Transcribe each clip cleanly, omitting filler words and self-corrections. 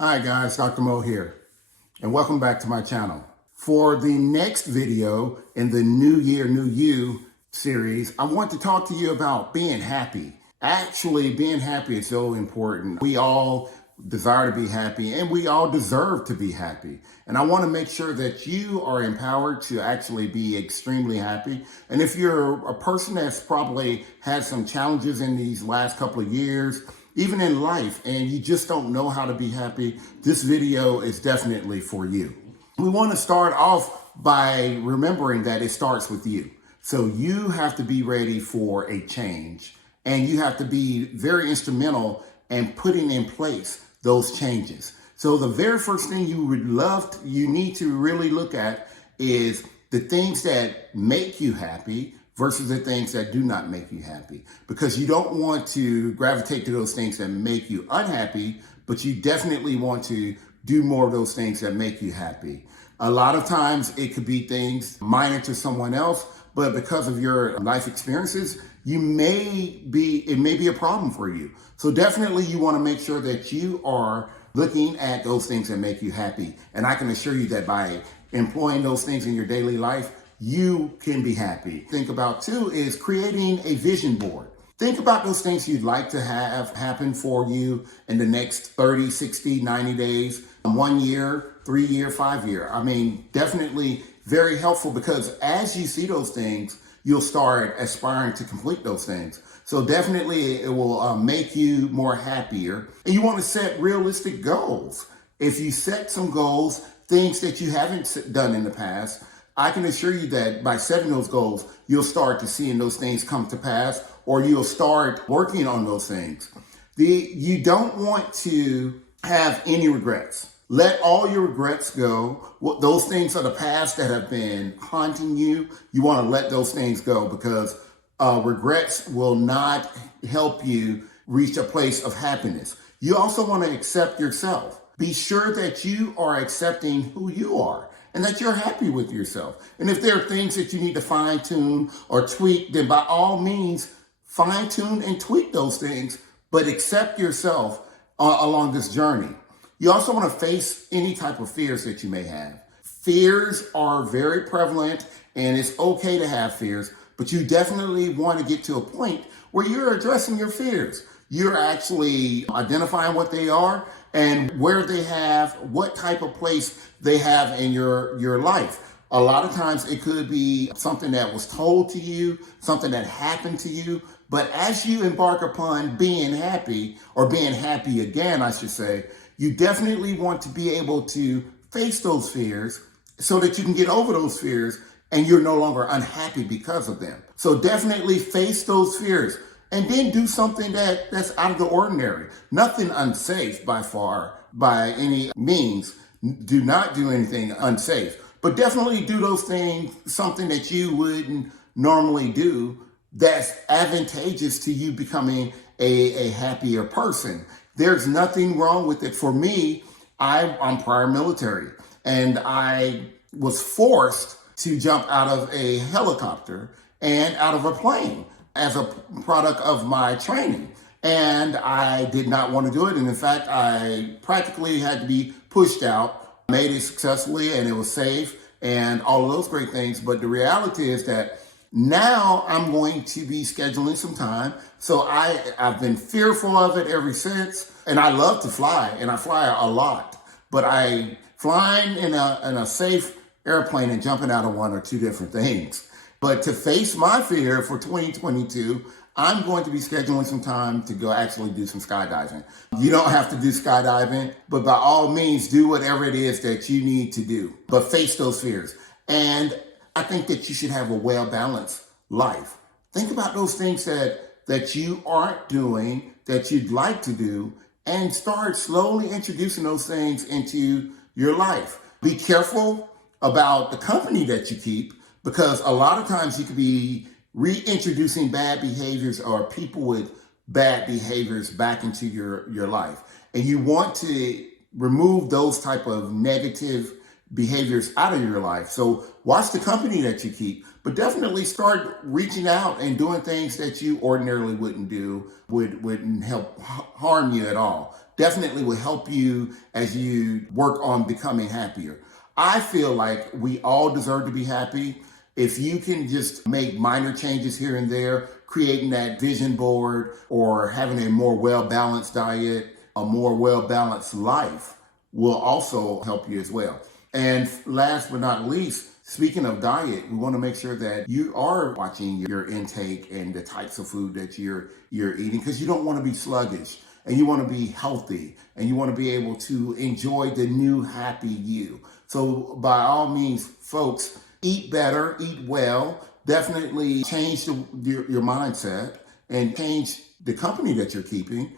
Hi guys, Dr. Mo here, and welcome back to my channel. For the next video in the New Year, New You series, I want to talk to you about being happy. Actually, being happy is so important. We all desire to be happy, and we all deserve to be happy. And I want to make sure that you are empowered to actually be extremely happy. And if you're a person that's probably had some challenges in these last couple of years, even in life, and you just don't know how to be happy, this video is definitely for you. We want to start off by remembering that it starts with you. So you have to be ready for a change, and you have to be very instrumental in putting in place those changes. So the very first thing you need to really look at is the things that make you happy versus the things that do not make you happy. Because you don't want to gravitate to those things that make you unhappy, but you definitely want to do more of those things that make you happy. A lot of times it could be things minor to someone else, but because of your life experiences, it may be a problem for you. So definitely you want to make sure that you are looking at those things that make you happy. And I can assure you that by employing those things in your daily life, you can be happy. Think about too is creating a vision board. Think about those things you'd like to have happen for you in the next 30, 60, 90 days, 1 year, 3 year, 5 year. I mean, definitely very helpful because as you see those things, you'll start aspiring to complete those things. So definitely it will make you more happier. And you want to set realistic goals. If you set some goals, things that you haven't done in the past, I can assure you that by setting those goals, you'll start to seeing those things come to pass, or you'll start working on those things. You don't want to have any regrets. Let all your regrets go. Those things of the past that have been haunting you, you want to let those things go because regrets will not help you reach a place of happiness. You also want to accept yourself. Be sure that you are accepting who you are and that you're happy with yourself. And if there are things that you need to fine tune or tweak, then by all means, fine tune and tweak those things, but accept yourself along this journey. You also want to face any type of fears that you may have. Fears are very prevalent and it's okay to have fears, but you definitely want to get to a point where you're addressing your fears. You're actually identifying what they are and where they have, what type of place they have in your life. A lot of times it could be something that was told to you, something that happened to you. But as you embark upon being happy, or being happy again, I should say, you definitely want to be able to face those fears so that you can get over those fears and you're no longer unhappy because of them. So definitely face those fears. And then do something that's out of the ordinary. Nothing unsafe by any means. Do not do anything unsafe. But definitely do those things, something that you wouldn't normally do that's advantageous to you becoming a happier person. There's nothing wrong with it. For me, I'm prior military, and I was forced to jump out of a helicopter and out of a plane as a product of my training. And I did not want to do it. And in fact, I practically had to be pushed out, made it successfully, and it was safe and all of those great things. But the reality is that now I'm going to be scheduling some time. So I've been fearful of it ever since. And I love to fly, and I fly a lot. But flying in a safe airplane and jumping out of one are two different things. But to face my fear for 2022, I'm going to be scheduling some time to go actually do some skydiving. You don't have to do skydiving, but by all means, do whatever it is that you need to do. But face those fears. And I think that you should have a well-balanced life. Think about those things that you aren't doing, that you'd like to do, and start slowly introducing those things into your life. Be careful about the company that you keep, because a lot of times you could be reintroducing bad behaviors or people with bad behaviors back into your life. And you want to remove those type of negative behaviors out of your life. So watch the company that you keep, but definitely start reaching out and doing things that you ordinarily wouldn't do, wouldn't help harm you at all. definitely will help you as you work on becoming happier. I feel like we all deserve to be happy. If you can just make minor changes here and there, creating that vision board or having a more well-balanced diet, a more well-balanced life will also help you as well. And last but not least, speaking of diet, we want to make sure that you are watching your intake and the types of food that you're eating, because you don't want to be sluggish, and you want to be healthy, and you want to be able to enjoy the new happy you. So by all means, folks, eat better, eat well, definitely change your mindset and change the company that you're keeping.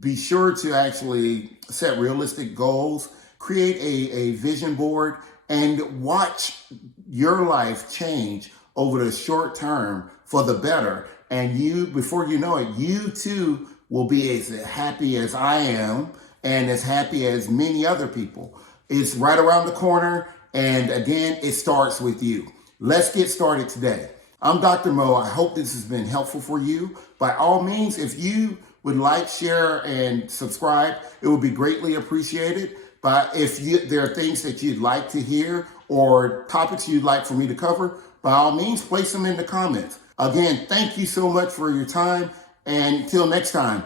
Be sure to actually set realistic goals, create a vision board, and watch your life change over the short term for the better. And you, before you know it, you too will be as happy as I am and as happy as many other people. It's right around the corner. And again, it starts with you. Let's get started today. I'm Dr. Mo. I hope this has been helpful for you. By all means, if you would like, share, and subscribe, it would be greatly appreciated. But if there are things that you'd like to hear or topics you'd like for me to cover, by all means, place them in the comments. Again, thank you so much for your time. And until next time,